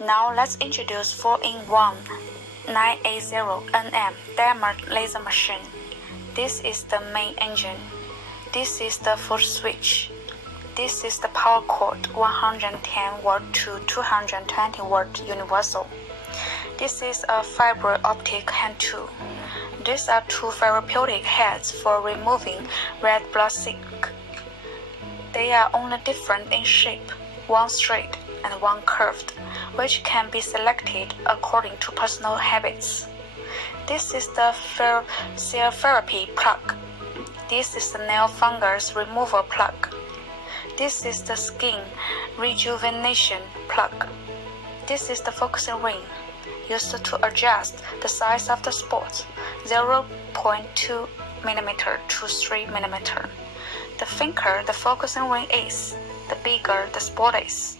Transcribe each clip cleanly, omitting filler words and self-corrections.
Now let's introduce 4-in-1 980nm diamond laser machine. This is the main engine. This is the full switch. This is the power cord 110 watt to 220 watt universal. This is a fiber optic hand tool. These are two therapeutic heads for removing red blood sick. They are only different in shape, one straight and one curved, which can be selected according to personal habits. This is the cell therapy plug. This is the nail fungus removal plug. This is the skin rejuvenation plug. This is the focusing ring, used to adjust the size of the spot, 0.2 mm to 3 mm. The thicker the focusing ring is, the bigger the spot is.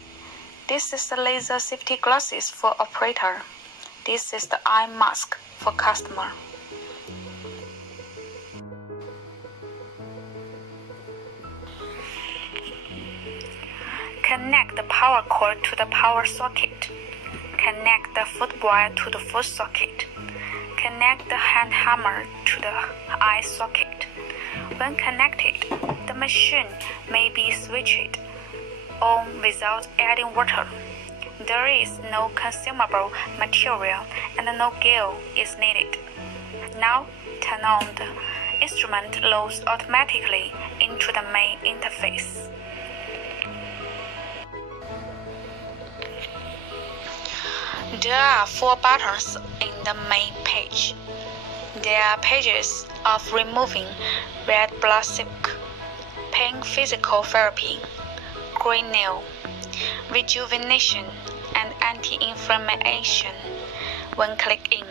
This is the laser safety glasses for operator. This is the eye mask for customer. Connect the power cord to the power socket. Connect the foot wire to the foot socket. Connect the hand hammer to the eye socket. When connected, the machine may be switched on without adding water. There is no consumable material and no gear is needed. Now turn on the instrument loads automatically into the main interface. There are 4 buttons in the main page. There are pages of removing red blood sick, pain physical therapy, green nail, rejuvenation, and anti-inflammation. When click in,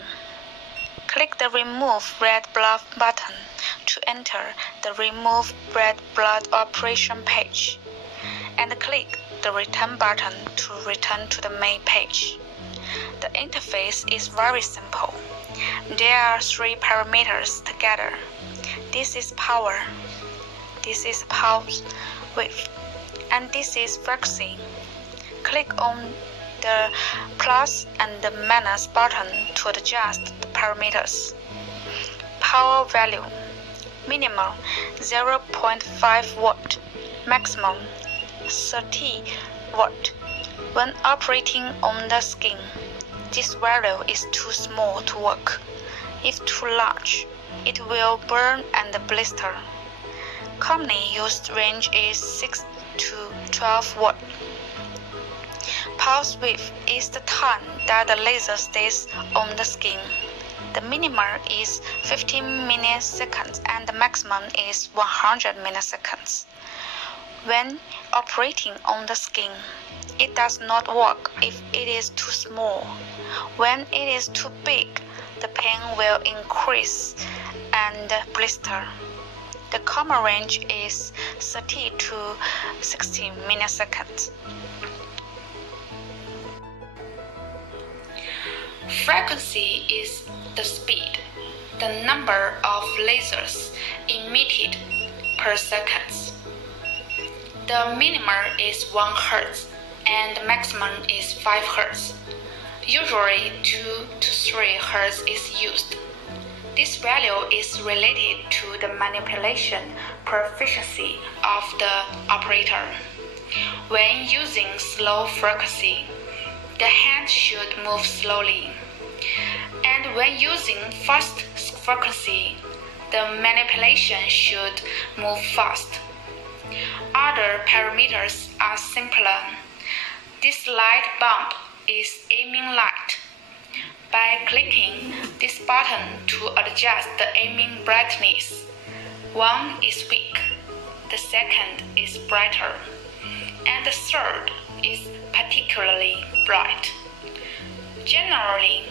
click the Remove Red Blood button to enter the Remove Red Blood Operation page, and click the Return button to return to the main page. The interface is very simple. There are 3 parameters together. This is power, this is pulse width, and this is frequency. Click on the plus and the minus button to adjust the parameters. Power value: minimum 0.5 watt, maximum 30 watt. When operating on the skin, this value is too small to work. If too large, it will burn and blister. Commonly used range is 6 to 12 watt. Pulse width is the time that the laser stays on the skin. The minimum is 15 milliseconds and the maximum is 100 milliseconds. When operating on the skin, it does not work if it is too small. When it is too big, the pain will increase and blister. The common range is 30 to 60 milliseconds. Frequency is the speed, the number of lasers emitted per second. The minimum is 1 Hz and the maximum is 5 Hz. Usually 2 to 3 Hz is used. This value is related to the manipulation proficiency of the operator. When using slow frequency, the hand should move slowly. And when using fast frequency, the manipulation should move fast. Other parameters are simpler. This light bulb is aiming light. By clicking this button to adjust the aiming brightness, one is weak, the second is brighter, and the third is particularly bright. Generally,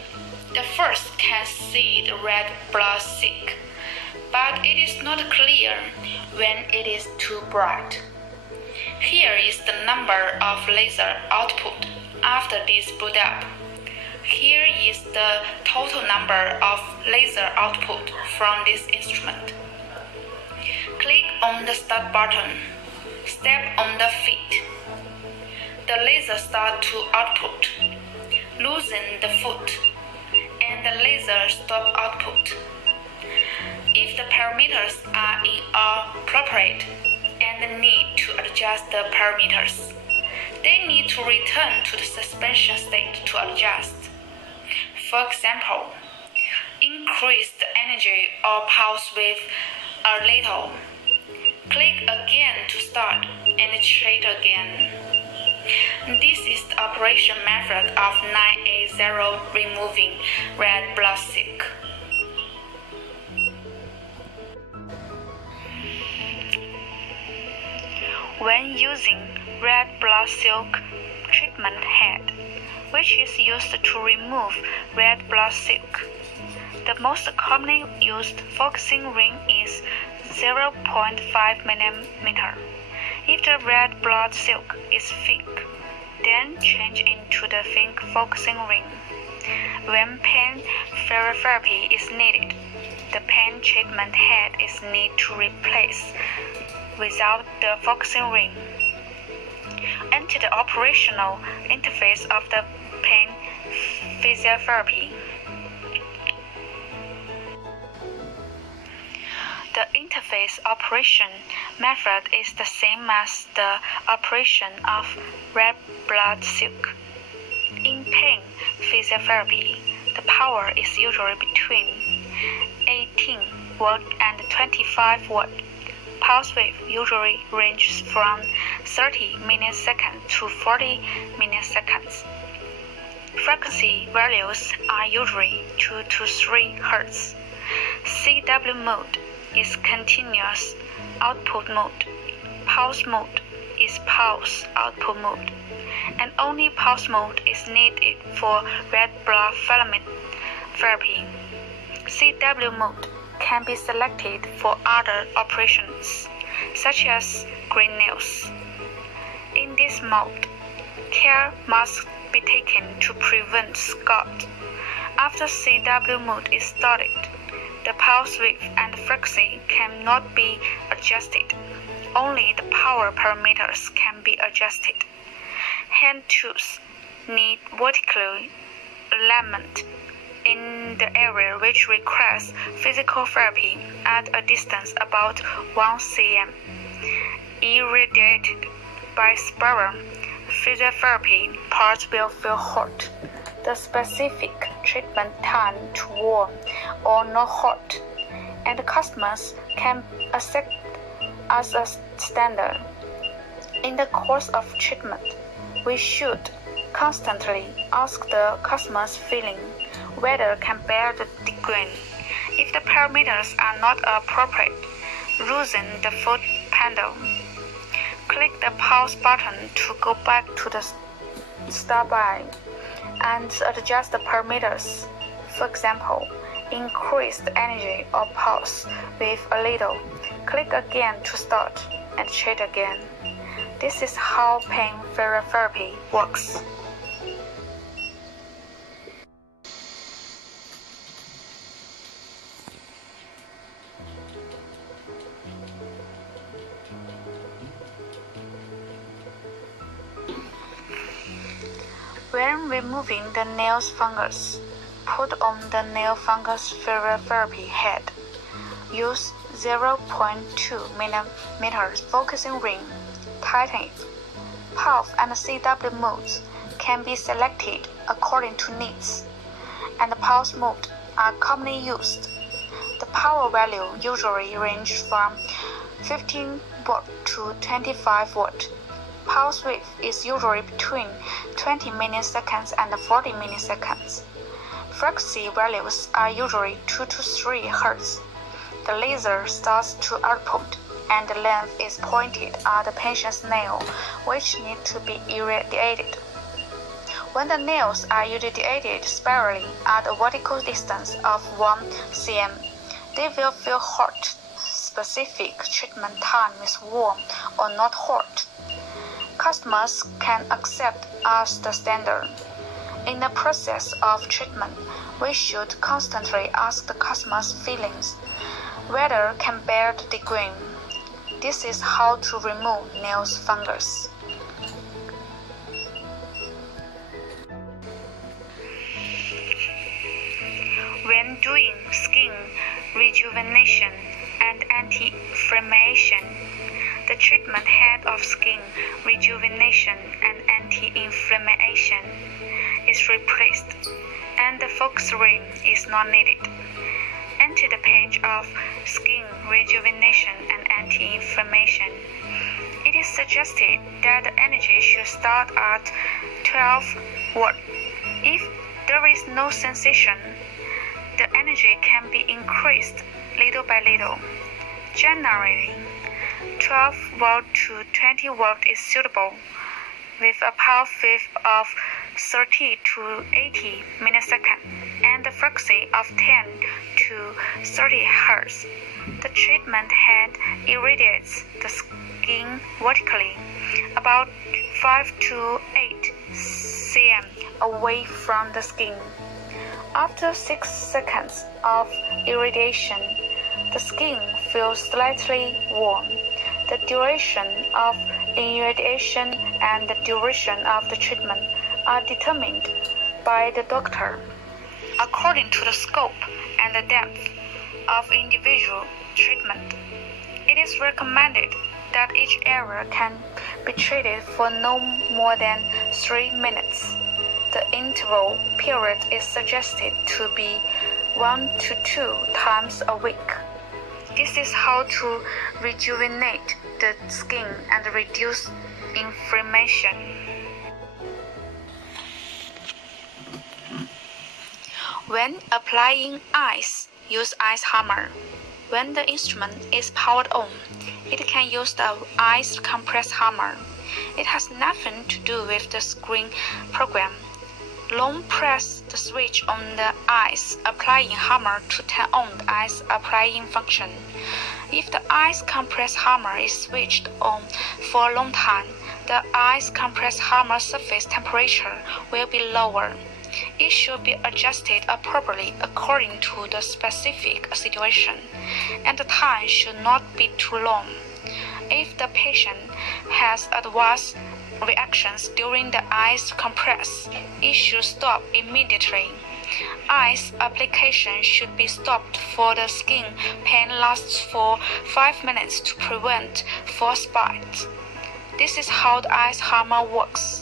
the first can see the red blood sick, but it is not clear when it is too bright. Here is the number of laser output after this boot up. Here is the total number of laser output from this instrument. Click on the Start button. Step on the feet. The laser starts to output. loosen the foot, and the laser stop output. If the parameters are inappropriate and need to adjust the parameters, they need to return to the suspension state to adjust. For example, increase the energy or pulse width a little. Click again to start and treat again. This is the operation method of 980 removing red blood silk. When using red blood silk treatment head, which is used to remove red blood silk, the most commonly used focusing ring is 0.5 mm. If the red blood silk is thick, then change into the thin focusing ring. When pain therapy is needed, the pain treatment head is needed to replace without the focusing ring. Enter the operational interface of the pain physiotherapy. The interface operation method is the same as the operation of red blood silk. In pain physiotherapy, the power is usually between 18 watt and 25 watt. Pulse width usually ranges from 30 milliseconds to 40 milliseconds. Frequency values are usually 2 to 3 Hz. CW mode is continuous output mode. Pulse mode is pulse output mode, and only pulse mode is needed for red blood filament therapy. CW mode can be selected for other operations, such as green nails. In this mode, care must be taken to prevent scald. After CW mode is started, the pulse width and frequency cannot be adjusted. Only the power parameters can be adjusted. Hand tools need vertical alignment in the area which requires physical therapy at a distance about 1 cm. Irradiated by spiral physiotherapy, parts will feel hot. The specific treatment time to warm or not hot, and customers can accept as a standard. In the course of treatment, we should constantly ask the customer's feeling whether can bear the degree. If the parameters are not appropriate, loosen the foot pedal. Click the pause button to go back to the start by and adjust the parameters. For example, increase the energy or pulse width a little. Click again to start and treat again. This is how pain therapy works. When removing the nail fungus, put on the nail fungus therapy head. Use 0.2 mm focusing ring. Tighten it. Pulse and CW modes can be selected according to needs, and the pulse mode are commonly used. The power value usually ranges from 15 watt to 25 watt. Pulse width is usually between 20 milliseconds and 40 milliseconds. Frequency values are usually 2 to 3 Hz. The laser starts to output, and the length is pointed at the patient's nail, which need to be irradiated. When the nails are irradiated spirally at a vertical distance of 1 cm, they will feel hot. Specific treatment time is warm or not hot. Customers can accept as the standard. In the process of treatment, we should constantly ask the customer's feelings, whether can bear the degree. This is how to remove nail fungus. doing skin rejuvenation and anti-inflammation. The treatment head of skin rejuvenation and anti-inflammation is replaced, and the focus ring is not needed. Enter the page of skin rejuvenation and anti-inflammation. It is suggested that the energy should start at 12 watts. If there is no sensation, the energy can be increased little by little. Generally, 12 volt to 20 volt is suitable, with a power wave of 30 to 80 milliseconds and a frequency of 10 to 30 Hz. The treatment head irradiates the skin vertically, about 5 to 8 cm away from the skin. After 6 seconds of irradiation, the skin feels slightly warm. The duration of irradiation and the duration of the treatment are determined by the doctor according to the scope and the depth of individual treatment. It is recommended that each area can be treated for no more than 3 minutes. The interval period is suggested to be 1 to 2 times a week. This is how to rejuvenate the skin and reduce inflammation. When applying ice, use ice hammer. When the instrument is powered on, it can use the ice compress hammer. It has nothing to do with the screen program. Long press the switch on the ice applying hammer to turn on the ice applying function. If the ice compress hammer is switched on for a long time, the ice compress hammer surface temperature will be lower. It should be adjusted appropriately according to the specific situation, and the time should not be too long. If the patient has adverse reactions during the ice compress, it should stop immediately. Ice application should be stopped for the skin pain lasts for 5 minutes to prevent frostbite. This is how the ice hammer works.